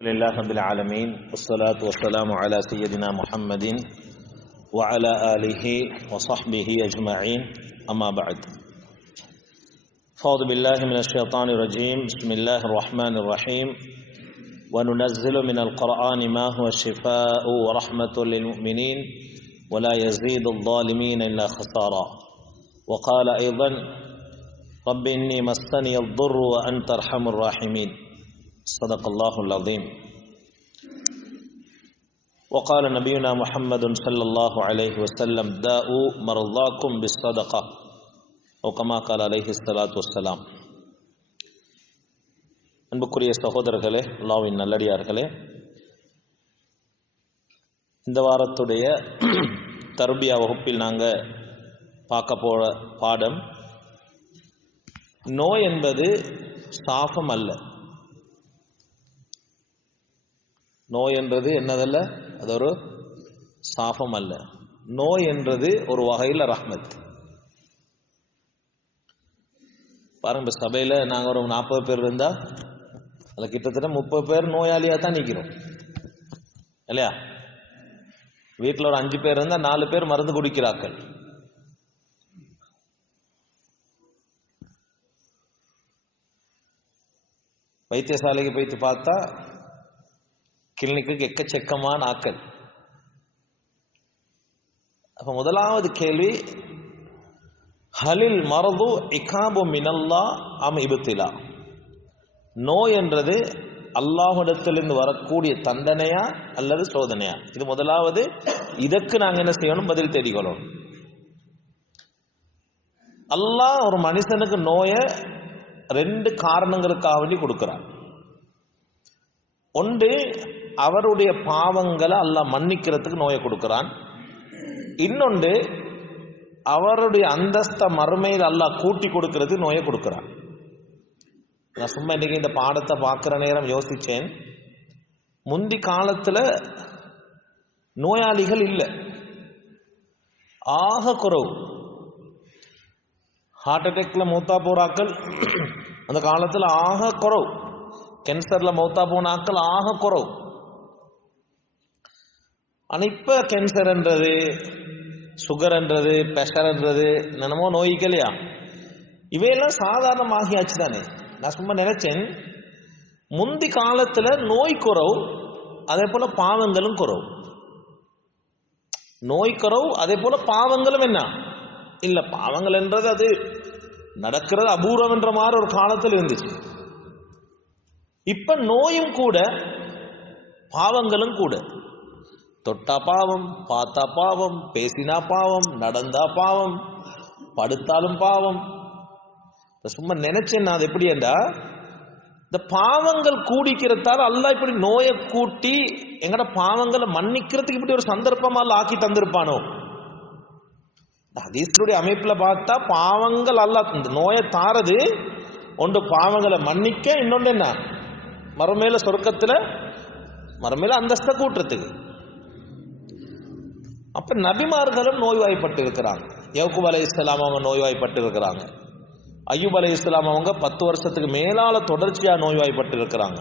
لله رب العالمين والصلاة والسلام على سيدنا محمد وعلى آله وصحبه أجمعين أما بعد فأعوذ بالله من الشيطان الرجيم بسم الله الرحمن الرحيم وننزل من القرآن ما هو شفاء ورحمة للمؤمنين ولا يزيد الظالمين إلا خسارا وقال أيضا رب إني مسني الضر وأنت أرحم الراحمين صدق الله العظيم وقال نبينا محمد صلى الله عليه وسلم داءوا مرضاكم بالصدقة أو كما قال عليه الصلاة والسلام. அன்புக்குரிய சகோதரர்களே, அல்லாஹ்வின் நல்லடியார்களே, இந்த வாரத்துடைய தர்பியா வகுப்பில் நாங்கள் பார்க்க போகிற பாடம், நோய் என்பது சாபம் அல்ல. நோய் என்றது என்னதல்ல, அது ஒரு சாபம் அல்ல. நோய் என்றது ஒரு வகையில் ரஹ்மத். பாருங்க, சபையில் நாங்கள் ஒரு 40 பேர் இருந்தால் அதில் கிட்டத்தட்ட 30 பேர் நோயாளியாக தான் நிற்கிறோம் இல்லையா? வீட்டில் ஒரு 5 பேர் இருந்தால் 4 பேர் மருந்து குடிக்கிறார்கள். வைத்தியசாலைக்கு போய்த்து பார்த்தா கிளினிக்கு எக்கச்சக்கமான ஆக்கள். அப்ப முதலாவது கேள்வி, ஹலில் மரது இகாபு மினல்லா அம் இப்திலா, நோய் என்றது அல்லாஹ்விடத்திலிருந்து வரக்கூடிய தண்டனையா அல்லது சோதனையா? இது முதலாவது. இதற்கு நாங்கள் என்ன செய்யணும்? பதில் தேடிக்கொள்ளணும். அல்லாஹ் ஒரு மனுஷனுக்கு நோயை 2 காரணங்களுக்காக வேண்டி கொடுக்கிறான். ஒன்று, அவருடைய பாவங்களை அல்லாஹ் மன்னிக்கிறதுக்கு நோயை கொடுக்கிறான். இன்னொன்று, அவருடைய அந்தஸ்த மறுமையில் அல்லாஹ் கூட்டி கொடுக்கிறது நோயை கொடுக்கிறான். நான் சும்மா இன்னைக்கு இந்த பாடத்தை பார்க்குற நேரம் யோசிச்சேன். முந்தி காலத்தில் நோயாளிகள் இல்லை, ஆக குறவு. ஹார்ட் அட்டாக்ல மூத்தா போறாக்கள் அந்த காலத்தில் ஆக குறவு. கேன்சர்ல மௌத்தா போன ஆக்கள் ஆக குறவு. ஆனால் இப்போ கேன்சர் என்றது, சுகர் என்றது, பிரஷர் என்றது, என்னமோ நோய்கள் இல்லையா, இவையெல்லாம் சாதாரணமாகியாச்சு தானே. நான் சும்மா நினைச்சேன், முந்தி காலத்தில் நோய் குறவு, அதே போல பாவங்களும் குறவு. நோய் குறவு, அதே போல பாவங்களும் என்ன இல்லை. பாவங்கள் என்றது அது நடக்கிறது அபூர்வம் என்ற மாதிரி ஒரு காலத்தில் இருந்துச்சு. இப்ப நோயும் கூட பாவங்களும் கூட. தொட்டா பாவம், பார்த்தா பாவம், பேசினா பாவம், நடந்தா பாவம், படுத்தாலும் பாவம். சும்மா நினைச்சேன், அது எப்படி என்றா, இந்த பாவங்கள் கூடிக்கிறதால அல்லாஹ் இப்படி நோயை கூட்டி எங்கட பாவங்களை மன்னிக்கிறதுக்கு இப்படி ஒரு சந்தர்ப்பமா ஆக்கி தந்திருப்பானோ? ஹதீஸுடைய அமைப்புல பார்த்தா பாவங்கள் அல்லாஹ் இந்த நோயை தாரது, ஒன்று பாவங்களை மன்னிக்க, இன்னொன்று என்ன, மறுமையில சொர்க்கத்துல மறுமையில அந்தஸ்த கூட்டுறதுக்கு. அப்ப நபிமார்களும் நோய்வாய்ப்பட்டு இருக்கிறாங்க. யக்கூப் அலைஹிஸ்ஸலாம் அவங்க நோய்வாய்ப்பட்டு இருக்கிறாங்க. அய்யூப் அலைஹிஸ்ஸலாம் அவங்க 10 வருஷத்துக்கு மேலால தொடர்ச்சியா நோய்வாய்ப்பட்டு இருக்கிறாங்க.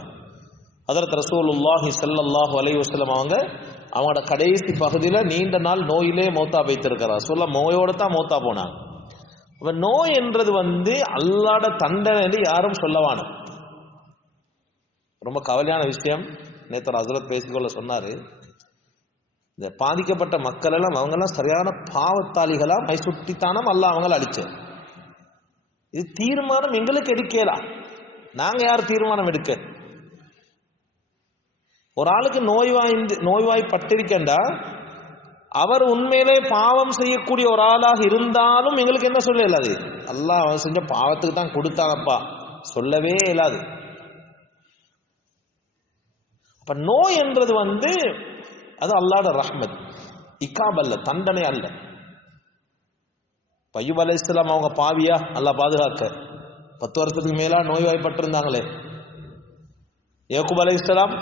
ஹதரத் ரசூலுல்லாஹி ஸல்லல்லாஹு அலைஹி வஸல்லம் அவங்களோட கடைசி பகுதியில் நீண்ட நாள் நோயிலே மௌத்தா வைத்திருக்கிறார். சொல்ல நோயோட தான் மௌத்தா போனாங்க. அப்ப நோய் என்றது அல்லாஹ்வோட தண்டனை என்று யாரும் சொல்லவான. ரொம்ப கவலையான விஷயம். நேற்று ஹஸ்ரத் பேசிக்கொள்ள சொன்னாரு, இந்த பாதிக்கப்பட்ட மக்கள் எல்லாம் அவங்கெல்லாம் சரியான பாவத்தாளிகளா மைசுட்டித்தானம் அல்லாஹ் அவங்கள அடிச்ச. இது தீர்மானம் எங்களுக்கு எடுக்கலாம். நாங்க யார் தீர்மானம் எடுக்க? ஒரு ஆளுக்கு நோய்வாய்ப்பட்டிருக்கண்டா அவர் உண்மையிலே பாவம் செய்யக்கூடிய ஒரு ஆளாக இருந்தாலும் எங்களுக்கு என்ன சொல்ல இயலாது. அல்லாஹ் அவன் செஞ்ச பாவத்துக்கு தான் கொடுத்தாங்கப்பா சொல்லவே இயலாது. அப்ப நோய் என்றது அது அல்லாஹ்வோட ரஹ்மத், இகாப் அல்ல, தண்டனை அல்ல. அய்யூப் அலைஹிஸ்ஸலாம் அவங்க பாவியா அல்லாஹ் பாதுகாக்க 10 வருஷத்துக்கு மேலா நோய்வாய்ப்பட்டிருந்தாங்களே. யக்கூப் அலைஹிஸ்ஸலாம்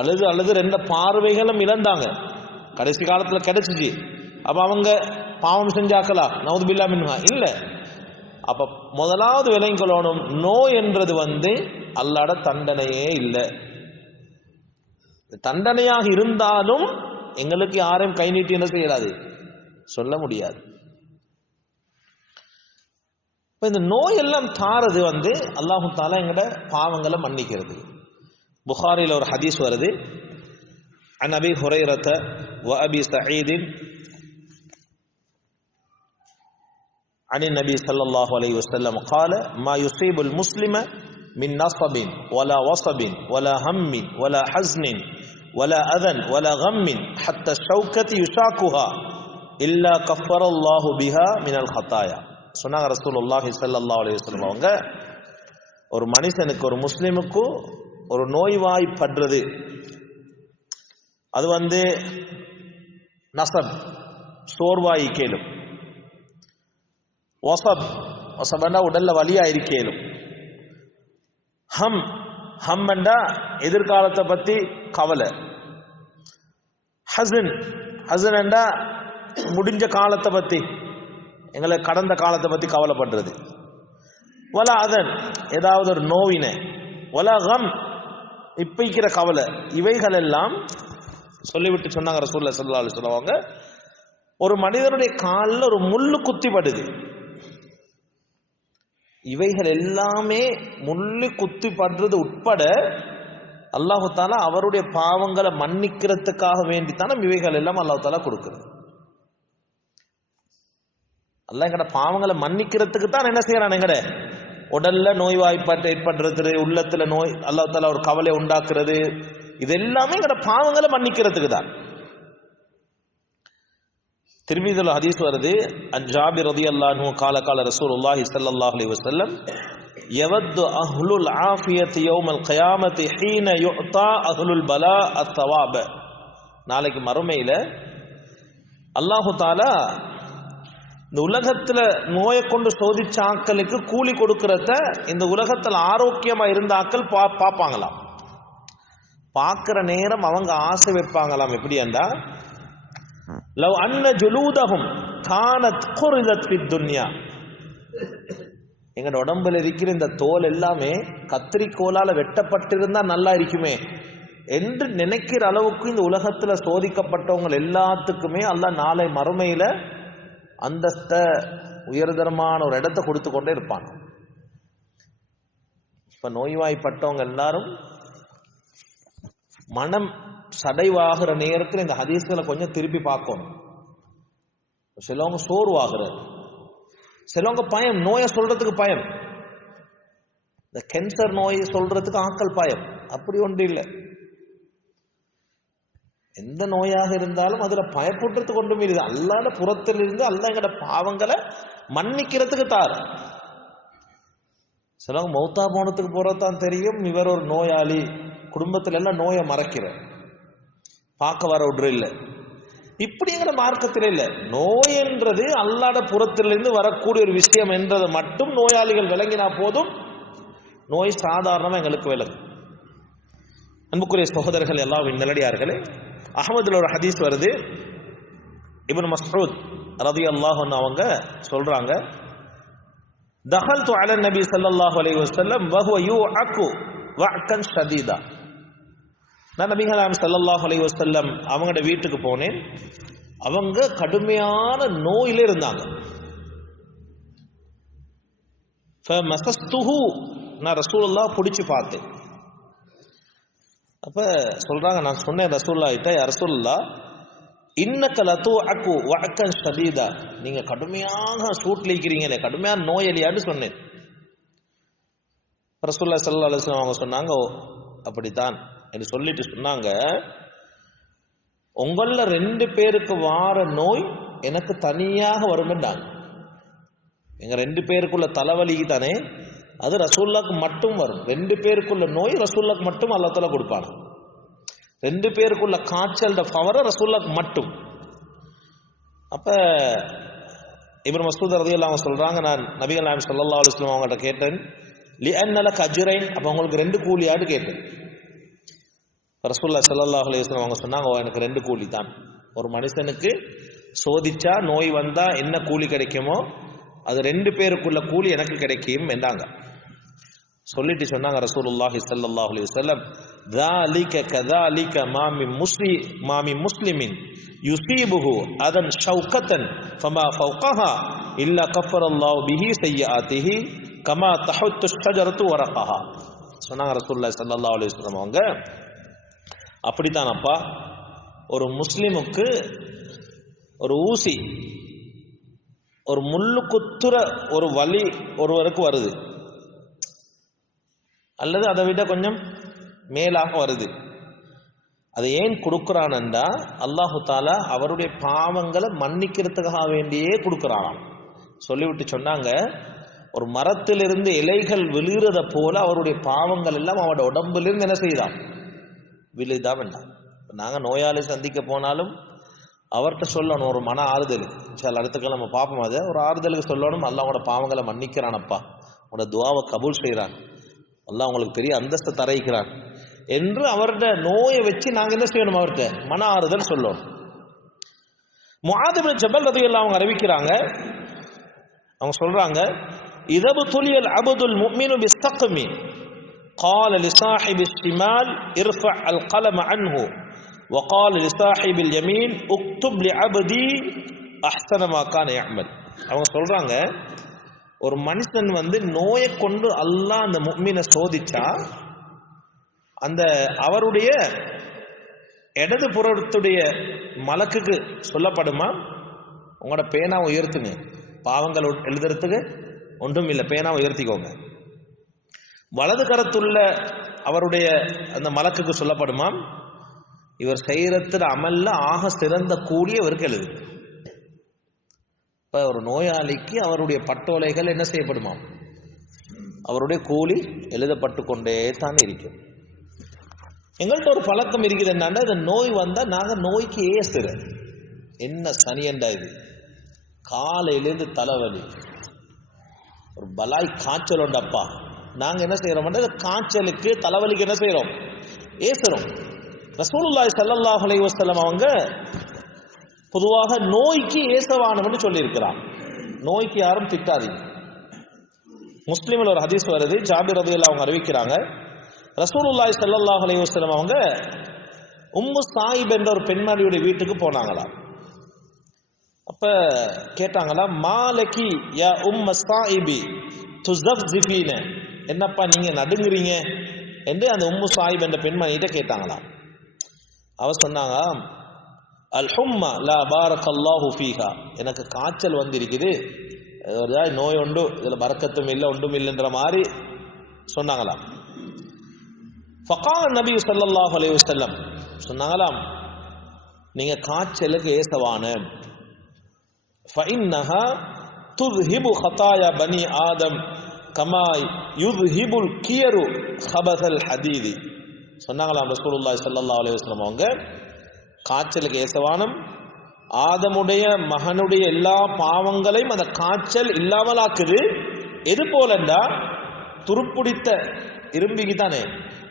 அழுது 2 பார்வைகளும் இழந்தாங்க. கடைசி காலத்துல கிடைச்சிச்சு. அப்ப அவங்க பாவம் செஞ்சாக்கலா? நவுது பில்லா மின்ஹா இல்ல. அப்ப முதலாவது விளங்கிக் கொள்ளணும், நோய் என்றது அல்லாஹ்வோட தண்டனையே இல்லை. தண்டனையாக இருந்தாலும் எங்களுக்கு யாரையும் கை நீட்டி என்ன செய்யலாது, சொல்ல முடியாது. இந்த நோய் எல்லாம் தாரது அல்லாஹு தாலா எங்கட பாவங்களை மன்னிக்கிறது. புகாரில ஒரு ஹதீஸ் வருது, அன் அபி ஹுரைரத வ அபி சயீத் عن النبي صلى الله عليه وسلم قال ما يصيب المسلم من نصب ولا وصب ولا هم ولا حزن ولا أذى ولا غم حتى الشوكة يشاكها إلا كفر الله بها من الخطايا. சொன்னாங்க ரசூலுல்லாஹி ஸல்லல்லாஹு அலைஹி வஸல்லம் அவங்க, ஒரு மனுஷனுக்கு ஒரு முஸ்லிமுக்கு ஒரு நோய்வாய்ப்படுறது, அது நசப் சோர்வாய் கேளும், வசப்னா உடல்ல வலியா இருக்கேலும், ஹம்ண்டா எதிர்காலத்தை பத்தி கவலை, ஹசன்ண்டா முடிஞ்ச காலத்தை பத்தி, எங்களை கடந்த காலத்தை பத்தி கவலைப்படுறது, வலா அதன் ஏதாவது ஒரு நோவினை, வலா கம் இப்ப கவலை, இவைகள் எல்லாம் சொல்லிவிட்டு சொன்னாங்க ரசூலுல்லாஹி ஸல்லல்லாஹு அலைஹி வஸல்லம் அவங்க, ஒரு மனிதனுடைய காலில் ஒரு முள்ளு குத்திப்படுது, இவைகள் எல்லாமே முள்ளு குத்தி படுறது உட்பட அல்லாஹு தாலா அவருடைய பாவங்களை மன்னிக்கிறதுக்காக வேண்டித்தான இவைகள் எல்லாம் அல்லாஹு தாலா கொடுக்கிறது. அல்லாஹ் எங்கட பாவங்களை மன்னிக்கிறதுக்கு தான் என்ன செய்யறான், எங்கட உடல்ல நோய்வாய்ப்பாட்டு ஏற்படுறது, உள்ளத்துல நோய் அல்லாஹு தாலா ஒரு கவலை உண்டாக்குறது, இது எல்லாமே எங்கட பாவங்களை மன்னிக்கிறதுக்கு தான். திருமீதுல ஹதீஸ் வருது, அன் ஜாபிர் ரலியல்லாஹு அன்ஹு قال قال رسول الله صلى الله عليه وسلم يود اهل العافيه يوم القيامه حين يعطى اهل البلاء الثواب. நாளைக்கு மறுமையில அல்லாஹு தஆலா இந்த உலகத்துல நோயை கொண்டு சோதிச்ச ஆட்களுக்கு கூலி கொடுக்கறத இந்த உலகத்துல ஆரோக்கியமா இருந்த ஆட்கள் பார்ப்பாங்களாம். பார்க்கிற நேரம் அவங்க ஆசை வைப்பாங்களாம், எப்படி என்றா லவ் அன்ன ஜுலூதஹும் கானத் குரிதத் ஃபித் துன்யா, எங்க உடம்புல இருக்கிற இந்த தோல் எல்லாமே கத்திரிக்கோலால வெட்டப்பட்டிருந்தா நல்லா இருக்குமே என்று நினைக்கிற அளவுக்கு இந்த உலகத்துல சோதிக்கப்பட்டவங்க எல்லாத்துக்குமே அல்லாஹ் நாளை மறுமையில அந்தஸ்த உயர்தரமான ஒரு இடத்தை கொடுத்து கொண்டே இருப்பாங்க. இப்ப நோய்வாய்ப்பட்டவங்க எல்லாரும் மனம் சடைவாகிற நேரத்தில் இந்த ஹதீஸ்களை கொஞ்சம் திருப்பி பார்க்கணும். சிலவங்க சோர்வாகிறது, சிலவங்க பயம், நோயை சொல்றதுக்கு பயம், இந்த கேன்சர் நோயை சொல்றதுக்கு ஆட்கள் பயம், அப்படி ஒன்று இல்லை. எந்த நோயாக இருந்தாலும் அதுல பயப்படுறதுக்கு ஒன்றுமே இல்லை. அல்லாஹ்வுடைய புறத்திலிருந்து அல்லாஹ் எங்கட பாவங்களை மன்னிக்கிறதுக்கு தார். சிலவங்க மௌத்தா போனதுக்கு போறதான் தெரியும் இவர் ஒரு நோயாளி, குடும்பத்துல எல்லாம் நோயை மறைக்கிற, பார்க்க வர ஒன்று இல்லை. இப்படிங்கிற மார்க்கத்தில் இல்லை. நோய் என்றது அல்லாஹ்வுடைய புறத்திலிருந்து வரக்கூடிய ஒரு விஷயம் என்றதை மட்டும் நோயாளிகள் விளங்கினா போதும், நோய் சாதாரணமா எங்களுக்கு விளங்கும். அன்புக்குரிய சகோதரர்கள் எல்லாம் நல்லடியார்களே, அஹ்மதுல ஒரு ஹதீஸ் வருது, இப்னு மஸ்ஊத் ரலியல்லாஹு அன்ஹு அவங்க சொல்றாங்க, தஹல்து அலா நபி ஸல்லல்லாஹு அலைஹி வஸல்லம் வஹுவ யுஅகு வஅகன் ஷதீதா. நான் நபிகள் ஸல்லல்லாஹு அலைஹி வஸல்லம் அவங்களோட வீட்டுக்கு போனேன். அவங்க கடுமையான நோயில இருந்தாங்க. ஃபமஸஸ்துஹு, நான் ரசூலுல்லாஹ் பிடிச்சு பார்த்தேன். அப்ப சொல்றாங்க, நான் சொன்னேன் ரசூலுல்லாஹ் கிட்ட, யா ரசூலுல்லாஹ் இன்னக லதுஅகு வஅகன் ஷதீதா, நீங்க கடுமையாக சூட்ல இருக்கிறீங்களே, கடுமையான நோயாளியான்னு சொன்னேன். ரசூலுல்லாஹ் ஸல்லல்லாஹு அலைஹி வஸல்லம் அவங்க சொன்னாங்க, அப்படித்தான் என்று சொல்லிட்டு சொன்னாங்க, உங்கள 2 பேருக்கு வார நோய் எனக்கு தனியாக வருமென்றாங்க. எங்க 2 பேருக்குள்ள தலைவலிக்கு தானே, அது ரசூலுல்லாஹ்க்கு மட்டும் வரும். 2 பேருக்குள்ள நோய் ரசூலுல்லாஹ்க்கு மட்டும் அல்லாஹ் தஆலா கொடுப்பாங்க. 2 பேருக்குள்ள காய்ச்சல் பவர் ரசூலுல்லாஹ்க்கு மட்டும். அப்ப இப்னு மஸ்ஊத் ரலியல்லாஹு அன்ஹு சொல்றாங்க, நான் நபிகள் நாயகம் ஸல்லல்லாஹு அலைஹி வஸல்லம் அவங்கள்ட்ட கேட்டேன், லிஅன்ன லக அஜ்ரைன், அப்ப உங்களுக்கு 2 கூலியாடு கேட்டேன். ரசூலுல்லாஹி ஸல்லல்லாஹு அலைஹி வஸல்லம் அவங்க சொன்னாங்க, எனக்கு 2 கூலி தான். ஒரு மனுஷனுக்கு சோதிச்சா நோய் வந்தா என்ன கூலி கிடைக்குமோ அது 2 பேருக்குள்ள கூலி எனக்கு கிடைக்கும் என்றாங்க. சொல்லிட்டு சொன்னாங்க ரசூலுல்லாஹி ஸல்லல்லாஹு அலைஹி வஸல்லம், ذَلِكَ كَذَلِكَ مَا مِن مُسْلِمٍ يُصِيبُهُ أَذًى شَوْكَةً فَمَا فَوْقَهَا إِلَّا كَفَّرَ اللَّهُ بِهِ سَيِّئَاتِهِ كَمَا تَحُطُّ الشَّجَرَةُ وَرَقَهَا. சொன்னாங்க ரசூலுல்லாஹி ஸல்லல்லாஹு அலைஹி வஸல்லம் அவங்க, அப்படித்தானப்பா ஒரு முஸ்லிமுக்கு ஒரு ஊசி, ஒரு முள்ளு குத்துற ஒரு வலி ஒருவருக்கு வருது, அல்லது அதை விட கொஞ்சம் மேலாக வருது. அதை ஏன் கொடுக்கிறான்டா, அல்லாஹு தாலா அவருடைய பாவங்களை மன்னிக்கிறதுக்காக வேண்டியே கொடுக்கிறாராம். சொல்லிவிட்டு சொன்னாங்க, ஒரு மரத்திலிருந்து இலைகள் விழுகிறத போல அவருடைய பாவங்கள் எல்லாம் அவருடைய உடம்பிலிருந்து என்ன செய்தான், விழுதா வேண்டாம். நாங்கள் நோயாளி சந்திக்க போனாலும் அவர்கிட்ட சொல்லணும் ஒரு மன ஆறுதல். சில அடுத்துக்கள் நம்ம பார்ப்போம், அதை ஒரு ஆறுதலுக்கு சொல்லணும், அல்லாஹ் அவங்களோட பாவங்களை மன்னிக்கிறானப்பா, உங்களோட துவாவை கபூல் செய்கிறான், அல்லாஹ் உங்களுக்கு பெரிய அந்தஸ்தை தரைக்கிறான் என்று அவர்கிட்ட நோயை வச்சு நாங்கள் என்ன செய்யணும், அவர்கிட்ட மன ஆறுதல் சொல்லணும். முஆத் இப்னு ஜபல் ரலியல்லாஹு அவங்க அறிவிக்கிறாங்க, அவங்க சொல்றாங்க, இதபு துலியல் அபதுல் முஃமினு பிஸ்தக்மி قال لصاحب الشمال ارفع القلم عنه وقال لصاحب اليمين اكتب لعبدي احسن ما كان يعمل. அவங்க சொல்றாங்க, ஒரு மனுஷன் நோயை கொண்டு அல்லாஹ் அந்த முஃமினை சோதிச்சா அந்த அவருடைய இடது புறத்துடைய மலக்குக்கு சொல்லப்படுமா, உங்களோட பேனாவை உயர்த்துங்க, பாவங்கள் எழுதுறதுக்கு ஒன்றும் இல்லை, பேனாவை உயர்த்திக்கோங்க. வலது கரத்துள்ள அவருடைய அந்த மலக்குக்கு சொல்லப்படுமா, இவர் செய்யறதுல அமல்ல ஆக சிறந்த கூலி அவருக்கு எழுது. இப்ப ஒரு நோயாளிக்கு அவருடைய பட்டோலைகள் என்ன செய்யப்படுமா, அவருடைய கூலி எழுதப்பட்டு கொண்டே தான் இருக்கும். எங்கள்கிட்ட ஒரு பழக்கம் இருக்குது என்னன்னா, இந்த நோய் வந்தா நாங்க நோய்க்கு ஏசுற என்ன சனியண்டா இது, காலையிலேருந்து தலைவலி, ஒரு பலாய் காய்ச்சல் உண்டப்பா, நாங்க என்ன செய்யறோம், காய்ச்சலுக்கு தலைவலிக்கு என்ன செய்யறோம், ஏசுறோம். ரசூலுல்லாஹி ஸல்லல்லாஹு அலைஹி வஸல்லம் அவங்க பொதுவாக நோய்க்கு ஏசவானவன்னு சொல்லி இருக்கிறார். நோய்க்கு யாரும் திட்டாதீங்க. முஸ்லிமில் ஒரு ஹதீஸ் வருது, ஜாபிர் ரலியல்லாஹு அவங்க அறிவிக்கிறாங்க, ரசூலுல்லாஹி ஸல்லல்லாஹு அலைஹி வஸல்லம் அவங்க உம்மு சாயிப் என்ற ஒரு பெண்மணியுடைய வீட்டுக்கு போனாங்களாம். அப்ப கேட்டாங்களா, மாலகி யா உம்ம சாயிபி துஸஃப்ஸிஃபீன, என்னப்பா நீங்க நடுங்குறீங்க என்று அந்த உம்மு சாயிப் என்ற பெண்மணிகிட்ட கேட்டாங்களாம். அவ சொன்னாங்க, அல் ஹும்மா லா பாரக்கல்லாஹு ஃபீஹா, எனக்கு காய்ச்சல் வந்திருக்குது, நோய் உண்டு, இதுல பரக்கத்தும் இல்லை ஒன்றும் இல்லைன்ற மாதிரி சொன்னாங்களாம். ஃபகால நபி ஸல்லல்லாஹு அலைஹி வஸல்லம் சொன்னாங்களாம், நீங்க காய்ச்சலுக்கு ஏசவான, ஃபஇன்னஹா துذஹிபு خطايا பனி ஆதம் கமா யுذஹிபுல் கியரு ஹபஸல் ஹதீதி. சொன்னாங்களாம் ரசூலுல்லாஹி ஸல்லல்லாஹு அலைஹி வஸல்லம் அவங்க, காய்ச்சலுக்கு ஏசவானம் ஆதமுடைய மகனுடைய எல்லா பாவங்களையும் அந்த காய்ச்சல் இல்லாமலாக்குது. எது போலண்டா, துருப்பிடித்த இரும்பிக்கு தானே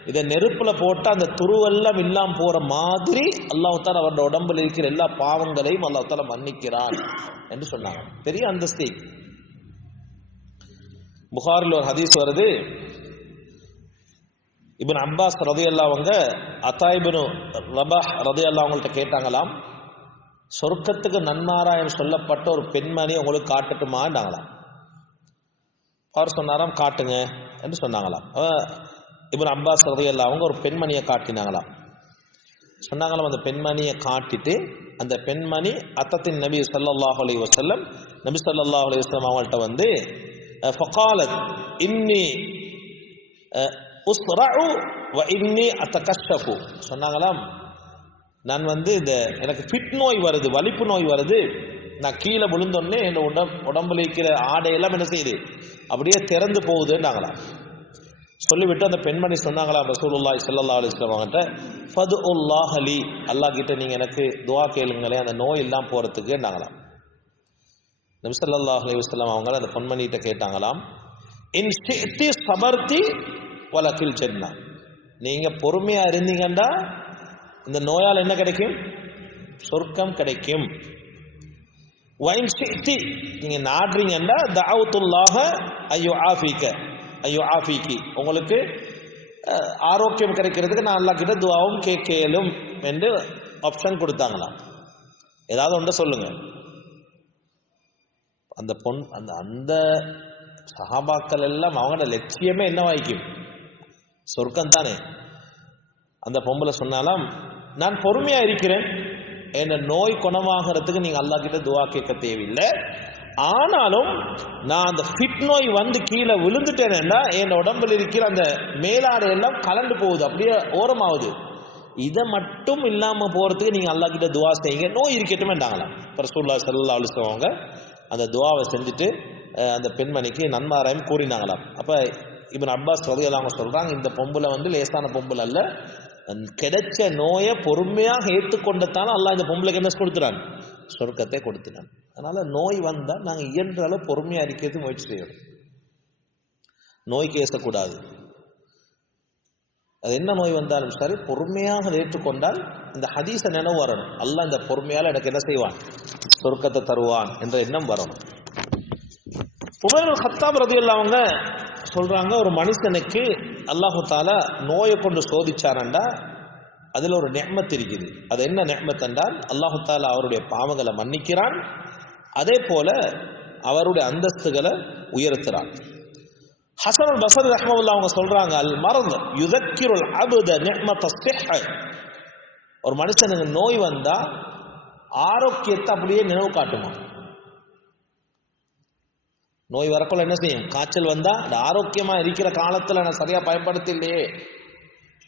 இதை நெருப்புல போட்டு அந்த துருவெல்லாம் இல்லாம போற மாதிரி அல்லாஹ் தஆலா அவருடைய உடம்புல இருக்கிற எல்லா பாவங்களையும் அல்லாஹ் தஆலா மன்னிக்கிறான் என்று சொன்னாங்க. பெரிய அந்தஸ்து. புகாரில் ஒரு ஹதீஸ் வருது, இப்னு அப்பாஸ் ரலியல்லாஹு அவங்க அத்தா இப்னு ரபாஹ் ரலியல்லாஹு அவங்கள்ட்ட கேட்டாங்களாம், சொர்க்கத்துக்கு நன்மாராயம் சொல்லப்பட்ட ஒரு பெண்மணி உங்களுக்கு காட்டட்டுமாண்டாங்களாம். அவர் சொன்னாராம், காட்டுங்க என்று சொன்னாங்களாம். இப்னு அப்பாஸ் ரலியல்லாஹு அவங்க ஒரு பெண்மணியை காட்டினாங்களாம். சொன்னாங்களாம், அந்த பெண்மணியை காட்டிட்டு அந்த பெண்மணி அத்தத்தின் நபி ஸல்லல்லாஹு அலைஹி வஸல்லம், நபி ஸல்லல்லாஹு அலைஹி வஸல்லம் அவங்கள்ட்ட ஃபகாலத் இன்னி உஸ்ரஉ வ இன்னி அத்தகஷஃபு, சொன்னாங்களாம், நான் இந்த எனக்கு ஃபிட் நோய் வருது, வலிப்பு நோய் வருது, நான் கீழே விழுந்தோடனே என் உடம்புல இருக்கிற ஆடையெல்லாம் என்ன செய்யுது, அப்படியே திறந்து போகுதுன்னாங்களாம். சொல்லிவிட்டு அந்த பெண்மணி சொன்னாங்களாம் ரசூலுல்லாஹி ஸல்லல்லாஹு அலைஹி வஸல்லம் அவங்கள்ட்ட, ஃபதுல்லாஹ் லி, அல்லாஹ் கிட்ட நீங்க எனக்கு துஆ கேளுங்களே அந்த நோய் எல்லாம் போறதுக்குன்னாங்களாம். நபி ஸல்லல்லாஹு அலைஹி வஸல்லம் அவங்க அந்த பெண்மணிகிட்ட கேட்டாங்களாம், இன் ஷி'தி ஸபர்தி வலகில் ஜன்னah, நீங்க பொறுமையா இருந்தீங்கண்டா இந்த நோயால் என்ன கிடைக்கும், சொர்க்கம் கிடைக்கும். வைன் ஷி'தி, நீங்க நாடுறீங்கண்டா தஅவுத்துல்லாஹ ஐயுஆஃபிக ஐயுஆஃபிகி, உங்களுக்கு ஆரோக்கியம் கிடைக்கிறதுக்கு நான் அல்லாஹ் கிட்ட துஆவும் கேட்கலும் என்று ஆப்ஷன் கொடுத்தாங்களாம். ஏதாவது ஒன்று சொல்லுங்க. அந்த அந்த சஹாபாக்கள் எல்லாம் அவங்களோட லட்சியமே என்னவாய்க்கும்? சொர்க்கம் தானே. அந்த பொம்பளை சொன்னாலாம், நான் பொறுமையா இருக்கிறேன், என்ன நோய் குணமாகறதுக்கு நீங்க அல்லாஹ் கிட்ட துஆ கேட்க தேவையில்லை. ஆனாலும் நான் அந்த ஃபிட் நோய் வந்து கீழே விழுந்துட்டேன்னா என் உடம்புல இருக்கிற அந்த மேலாடை எல்லாம் கலண்டு போகுது, அப்படியே ஓரமாகுது. இதை மட்டும் இல்லாம போறதுக்கு நீங்க அல்லாஹ் கிட்ட துஆ செய்யுங்க, நோய் இருக்கட்டுமேண்டாங்களாம். ரசூலுல்லாஹி ஸல்லல்லாஹு அலைஹி வஸல்லம் அவங்க அந்த துஆவை செஞ்சுட்டு அந்த பெண்மணிக்கு நன்மாராயம் கூறினாங்களாம். அப்ப இப்னு அப்பாஸ் ரலியல்லாஹு அன்ஹு சொல்றாங்க, இந்த பொம்பளை வந்து லேசான பொம்பளை அல்ல, கிடைச்ச நோயை பொறுமையாக ஏற்றுக்கொண்டதால அல்லாஹ் இந்த பொம்பளைக்கு என்ன கொடுத்துறான்? சொர்க்கத்தை கொடுத்துனான். அதனால நோய் வந்தா நாங்க இயன்ற அளவு பொறுமையா இருக்கிறது முயற்சி செய்யணும். நோய் கேசக்கூடாது. அது என்ன நோய் வந்தாலும் சரி பொறுமையாக ஏற்றுக்கொண்டால் இந்த ஹதீஸ நினைவு வரணும். அல்லாஹ் இந்த பொறுமையால எனக்கு என்ன செய்வான்? சொர்க்கத்தை தருவான் என்ற எண்ணம் வரணும். உமர் இப்னு கத்தாப் ரலியல்லாஹு அன்ஹு சொல்றாங்க, ஒரு மனுஷனுக்கு அல்லாஹு தஆலா நோயை கொண்டு சோதிச்சாரண்டா அதுல ஒரு நிஅமத் இருக்குது. அது என்ன நிஅமத் என்றால் அல்லாஹு தஆலா அவருடைய பாவங்களை மன்னிக்கிறான், அதே போல அவருடைய அந்தஸ்துகளை உயர்த்துறான். ஹஸன் அல் பஸரி ரஹ்மத்துல்லாஹி அவங்க சொல்றாங்க, அல் மர்த் யுதக்கிருல் அப்த நிஅமத் அஸ்ஸிஹ்ஹ. ஒரு மனுஷனுக்கு நோய் வந்தா ஆரோக்கியத்தை அப்படியே நினைவு காட்டுமா. நோய் வரக்குள்ள என்ன செய்யும்? காய்ச்சல் வந்தா அந்த ஆரோக்கியமா இருக்கிற காலத்துல நான் சரியா பயன்படுத்த இல்லையே,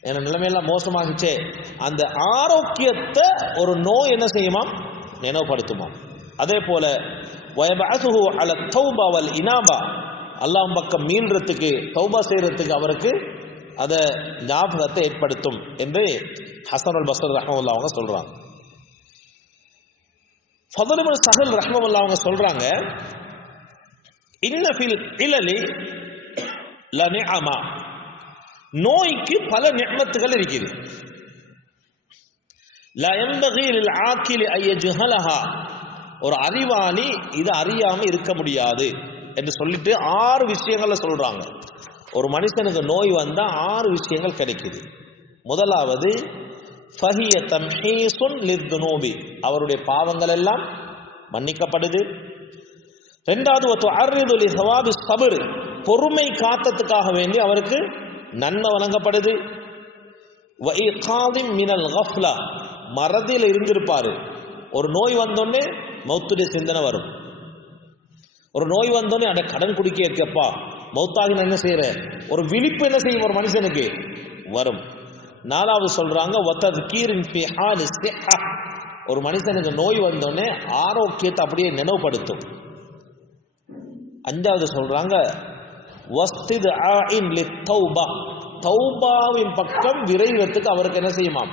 என் நிலைமையெல்லாம் மோசமாகிச்சே, அந்த ஆரோக்கியத்தை ஒரு நோய் என்ன செய்யுமா? நினைவுபடுத்துமா. அதே போல வயபஅஸுஹு அலா தௌபா வல் இனாபா, அல்லாஹ் பக்கம் மீள்றதுக்கு தௌபா செய்யறதுக்கு அவருக்கு அதை ஞாபகத்தை ஏற்படுத்தும் என்று ஹஸன் அல் பஸரி ரஹ்மத்துல்லாஹி அவங்க சொல்றாங்க. ஃபضل இப்னு ஸஹல் ரஹ்மத்துல்லாஹி அவங்க சொல்றாங்க, இன்ன ஃபில் இலலி லநிஅமா, நோய்க்கு பல நிஅமத்துகள் இருக்குது. லா யன்பகி லில் ஆகிலி அன் யஜ்ஹலஹா, ஒரு அறிவாளி இதை அறியாம இருக்க முடியாது என்று சொல்லிட்டு 6 விஷயங்களை சொல்றாங்க. ஒரு மனுஷனுக்கு நோய் வந்தா 6 விஷயங்கள் கிடைக்குது. முதலாவது ஃபஹிய தம்ஹீசுன் லிதுனூபி, அவருடைய பாவங்கள் எல்லாம் மன்னிக்கப்படுது. இரண்டாவது வதுஅர்ரிது லி ஸவாபி ஸப்ர், பொறுமை காத்ததுக்காக வேண்டி அவருக்கு நன்மை வழங்கப்படுது. வஇகாதிம் மினல் கஃப்லா, மறதியில் இருந்திருப்பாரு, ஒரு நோய் வந்தோடனே மௌத்துடைய சிந்தனை வரும். ஒரு நோய் வந்தோடனே அட கடன் குடிக்க இருக்கப்பா மௌத்தாகி என்ன செய்யற ஒரு விழிப்பு என்ன செய்யும் ஒரு மனுஷனுக்கு வரும். நாலாவது சொல்றாங்க வதத்கீரின் ஃபீ ஹாலி ஸிஹ்ஹா, ஒரு மனுஷனுக்கு நோய் வந்தோடனே ஆரோக்கியத்தை அப்படியே நினைவுபடுத்தும். அஞ்சாவது சொல்றாங்க வஸ்தித்ஆஇன் லித்தௌபா, தௌபாவின் பக்கம் விரைவத்துக்கு அவருக்கு என்ன செய்யுமாம்?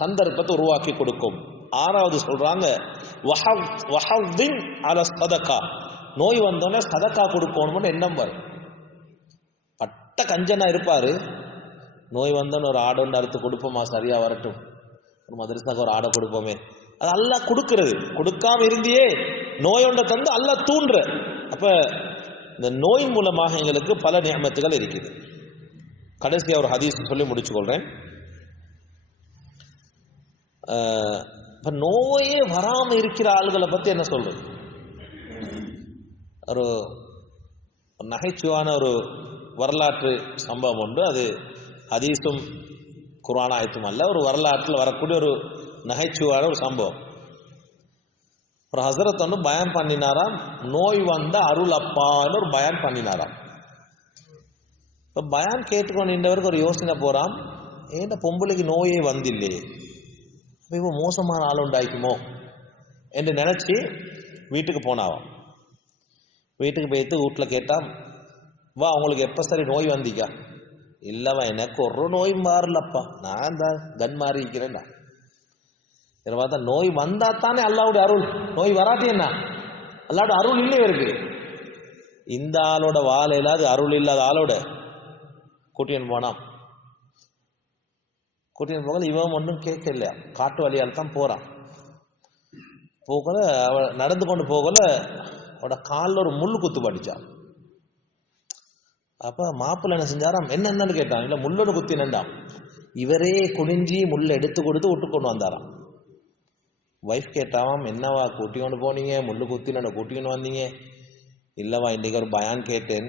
சந்தர்ப்பத்தை உருவாக்கி கொடுக்கும். ஆறாவது சொல்றாங்க வஹவ்வின் அலா ஸதகா, நோய் வந்தோடனே சதக்கா கொடுக்கணும்னு எண்ணம் வரும். பட்ட கஞ்சனா இருப்பாரு, நோய் வந்தோன்னு ஒரு ஆடை ஒன்று அறுத்து கொடுப்போமா, சரியா வரட்டும், ஒரு மதரசாக்கு ஒரு ஆடை கொடுப்போமே, அது அல்லாஹ் கொடுக்கிறது. கொடுக்காம இருந்தியே நோயொண்ட தந்து அல்லாஹ் தூண்டுற. அப்ப இந்த நோயின் மூலமாக எங்களுக்கு பல நிஅமத்துகள் இருக்குது. கடைசியா ஒரு ஹதீஸ் சொல்லி முடிச்சு கொள்றேன். இப்ப நோயே வராம இருக்கிற ஆளுகளை பத்தி என்ன சொல்றது? ஒரு நகைச்சுவான ஒரு வரலாற்று சம்பவம் உண்டு. அது ஹதீஸும் குர்ஆன் ஆயத்தும் அல்ல, ஒரு வரலாற்றில் வரக்கூடிய ஒரு நகைச்சுவான ஒரு சம்பவம். ஒரு ஹஸரத் வந்து பயான் பண்ணினாராம், நோய் வந்த அருள் அப்பான்னு ஒரு பயான் பண்ணினாராம். இப்போ பயான் கேட்டுக்கொண்டிருந்தவருக்கு ஒரு யோசனை போறாம், ஏன்டா பொம்பளைக்கு நோயே வந்தில்லையே, இப்போ மோசமான ஆள் உண்டாய்க்குமோ என்று நினைச்சு வீட்டுக்கு போனாவாம். வீட்டுக்கு போயிட்டு வீட்டில் கேட்டான், வா உங்களுக்கு எப்போ சரி நோய் வந்தீங்க? இல்லவா எனக்கு ஒரு நோய் மாறலப்பா, நான் தான் கண் மாறி இருக்கிறேன்டா. இதை பார்த்தா நோய் வந்தா தானே அல்லாவுடைய அருள், நோய் வராட்டி என்ன அல்லாவுடைய அருள் இல்லையே இருக்கு. இந்த ஆளோட வாழை இல்லாத அருள் இல்லாத ஆளோட கூட்டியன் போனான். கூட்டியன் போகல, இவன் ஒன்றும் கேட்க இல்லையா, காட்டு வழியால் தான் போறான். போகல அவ நடந்து கொண்டு போகல, அவட காலில் ஒரு முள் குத்து படிச்சான். அப்ப மாப்பிள்ள என்ன செஞ்சாராம், என்னன்னு கேட்டான். இல்ல முள்ளோடு குத்தினண்டாம். இவரே குனிஞ்சி முள்ள எடுத்து கொடுத்து விட்டு கொண்டு வந்தாராம். வைஃப் கேட்டாவாம், என்னவா கூட்டிக்கொண்டு போனீங்க, முள்ளு குத்தின கூட்டிக்கொண்டு வந்தீங்க? இல்லவா, இன்னைக்கு ஒரு பயான் கேட்டேன்,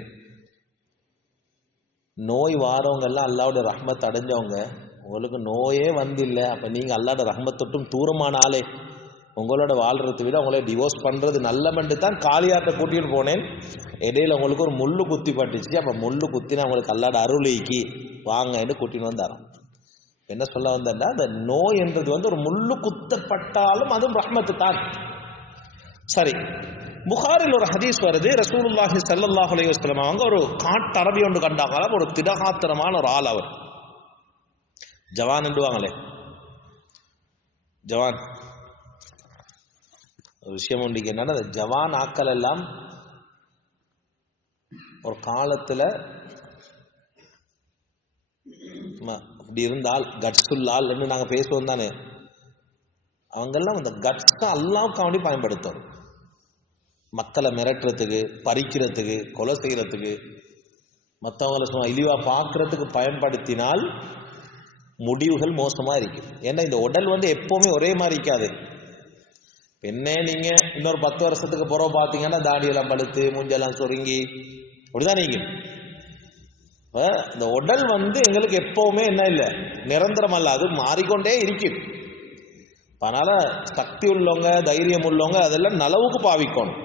நோய் வாரவங்க எல்லாம் அல்லாவுடைய ரஹ்மத் அடைஞ்சவங்க, உங்களுக்கு நோயே வந்தில்லை, அப்ப நீங்க அல்லாட ரஹ்மத்தொட்டும் தூரமான ஆளே, உங்களோட வாழ்றதை விட உங்களை டிவோர்ஸ் பண்றது நல்லமென்று தான் காளியாட்ட கூட்டிட்டு போனேன். இடையில உங்களுக்கு ஒரு முள்ளு குத்தி பட்டுச்சு, அப்ப முள்ளு குத்தினா உங்களுக்கு அல்லாட அருளைக்கு வாங்கன்னு கூட்டின்னு வந்தாராம். என்ன சொல்ல வந்தா, அந்த நோய் என்றது ஒரு முள்ளு குத்தப்பட்டாலும் அதுவும் ரஹ்மத்து தான். சரி, புகாரில் ஒரு ஹதீஸ் வருது, ரசூலுல்லாஹி ஸல்லல்லாஹு அலைஹி வஸல்லம் அவங்க ஒரு காட்டு அரபி ஒன்று கண்டாங்களாம். ஒரு திடகாத்திரமான ஒரு ஆள், அவர் ஜவான் என்றுவாங்களே, ஜவான். ஒரு விஷயம் உண்டு என்னன்னா, அந்த ஜவான் ஆக்கள் எல்லாம் ஒரு காலத்துல அப்படி இருந்தால் கட்ஸுல்லால் என்று நாங்க பேசுவோம் தானே, அவங்கெல்லாம் அந்த கட்ஸை அல்லாவுக்கு வேண்டி பயன்படுத்தும். மக்களை மிரட்டுறதுக்கு, பறிக்கிறதுக்கு, கொலை செய்யறதுக்கு, மற்றவங்களை சும்மா இழிவா பார்க்கறதுக்கு பயன்படுத்தினால் முடிவுகள் மோசமா இருக்கு. ஏன்னா இந்த உடல் எப்பவுமே ஒரே மாதிரி இருக்காது. என்ன நீங்க இன்னொரு 10 வருஷத்துக்கு பிறகு பார்த்தீங்கன்னா தாடியெல்லாம் பழுத்து மூஞ்செல்லாம் சுருங்கி அப்படிதான் நீங்க. இந்த உடல் எங்களுக்கு எப்பவுமே என்ன இல்லை, நிரந்தரம் அல்ல, அது மாறிக்கொண்டே இருக்கும். அதனால சக்தி உள்ளவங்க, தைரியம் உள்ளவங்க அதெல்லாம் நலவுக்கு பாவிக்கணும்.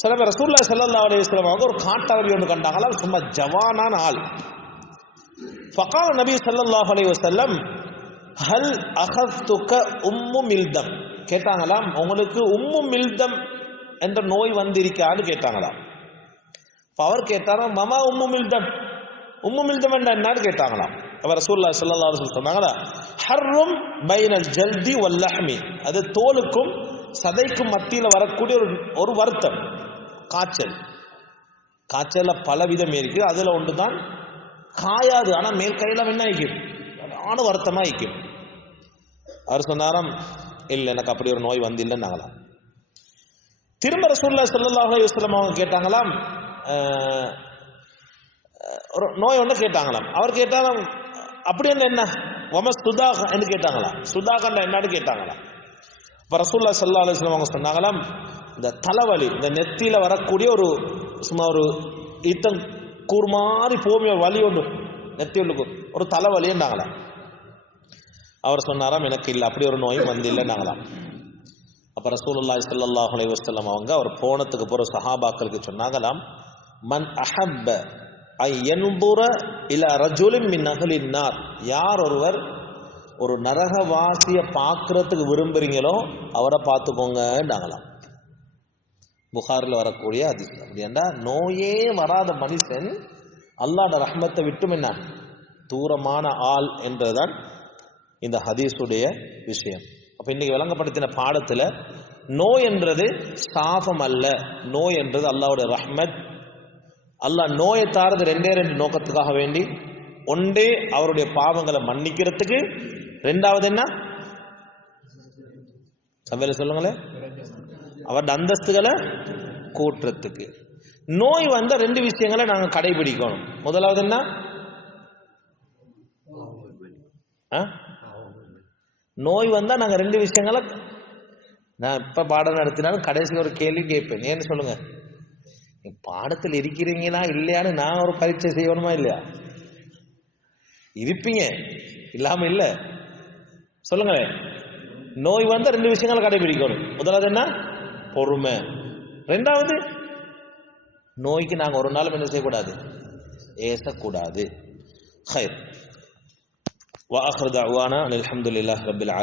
சில பேர் ரசூலுல்லாஹி ஸல்லல்லாஹு அலைஹி வஸல்லம் அவங்க ஒரு காட்டரபி ஒன்று கண்டாங்களா, சும்மா ஜவானான ஆள். ஃபகால நபி ஸல்லல்லாஹு அலைஹி வஸல்லம் ஹல் அஹதுக உம்மு மில்தம், கேட்டாங்களாம், உங்களுக்கு உம்மு மில்தம் என்ற நோய் வந்திருக்கான்னு கேட்டாங்களாம். அவர் கேட்டாராம், மமா உம்மு மில்தம், உம்மு மில்தம் என்ற என்னன்னு கேட்டாங்களாம். அவர் ரசூலுல்லாஹி ஸல்லல்லாஹு அலைஹி வஸல்லம் சொன்னாங்களா, ஹர்ரும் பைனல் ஜல்தி வல் லஹ்மி, அது தோலுக்கும் சதைக்கும் மத்தியில் வரக்கூடிய ஒரு வருத்தம், காய்ச்சல். காய்ச்சல்ல பல விதம் இருக்கு, அதுல ஒன்றுதான் காயாது, ஆனா மேல் கையில என்ன ஆயிக்கும், ஆன வருத்தமா ஆயிக்கும். அவர் சொன்னாராம், இல்லை எனக்கு அப்படி ஒரு நோய் வந்தில்லைன்னாங்களாம். திரும்ப ரசூலுல்லாஹி ஸல்லல்லாஹு அலைஹி வஸல்லம் அவங்க கேட்டாங்களாம், ஒரு நோய் ஒன்று கேட்டாங்களாம். அவர் கேட்டாலும் அப்படி என்ன சுதாக என்று கேட்டாங்களாம். சுதாகண்டா என்னன்னு கேட்டாங்களாம். இப்போ ரசூலுல்லாஹி ஸல்லல்லாஹு அலைஹி வஸல்லம் அவங்க சொன்னாங்களாம், இந்த தலைவலி, இந்த நெத்தியில வரக்கூடிய ஒரு சும்மா ஒரு ஈத்தம் கூர்மாறி போமிய வலி ஒன்று நெத்தி ஒன்றுக்கு ஒரு தலைவலி என்றாங்களாம். அவர் சொன்னாராம், எனக்கு இல்லை அப்படி ஒரு நோயும் வந்தில்லைன்னாங்களாம். அப்ப ரசூலுல்லாஹி ஸல்லல்லாஹு அலைஹி வஸல்லம் அவங்க அவர் போனதுக்கு போற சஹாபாக்களுக்கு சொன்னாங்களாம், மன் அஹப்ப ஐ யன்துர இலா ரஜுலின் மின் அஹ்லின் நார், யார் ஒருவர் ஒரு நரகவாசிய பார்க்கறதுக்கு விரும்புறீங்களோ அவரை பார்த்துக்கோங்கன்னாங்களாம். புகாரில் வரக்கூடிய ஹதீஸ். அப்படின்னா நோயே வராத மனுஷன் அல்லாஹ்வுடைய ரஹ்மத்தை விட்டும் என்ன தூரமான ஆள் என்றுதான் இந்த ஹதீஸுடைய விஷயம். அப்ப இன்னைக்கு விளங்கப்படுத்தின பாடத்துல நோய் என்றது சாபம் அல்ல, நோய் என்றது அல்லாஹ்வுடைய ரஹ்மத். அல்லாஹ் நோயை தாரது ரெண்டே நோக்கத்துக்காக வேண்டி, ஒன்றே அவருடைய பாவங்களை மன்னிக்கிறதுக்கு, ரெண்டாவது என்ன சபையில சொல்லுங்களேன், அவருடைய அந்தஸ்துகளை கூட்டுறதுக்கு. நோய் வந்த 2 விஷயங்களை நாங்க கடைபிடிக்கணும். முதலாவது என்ன, நோய் வந்தா நாங்க 2 விஷயங்களை, நான் இப்ப பாடம் நடத்தினாலும் கடைசி ஒரு கேள்வி கேட்பேன், ஏன்னு சொல்லுங்க, பாடத்தில் இருக்கிறீங்களா இல்லையான்னு நான் ஒரு பரீட்சை செய்யணுமா இல்லையா? இருப்பீங்க, இல்லாம இல்ல, சொல்லுங்களேன். நோய் வந்த 2 விஷயங்களை கடைபிடிக்கணும். முதலாவது என்ன, பொறுமை. ரெண்டாவது, நோய்க்கு நாங்க ஒரு நாளும் என்ன செய்யக்கூடாது, ஏசக்கூடாது. خير. وآخر دعوانا الحمد لله رب العالمين.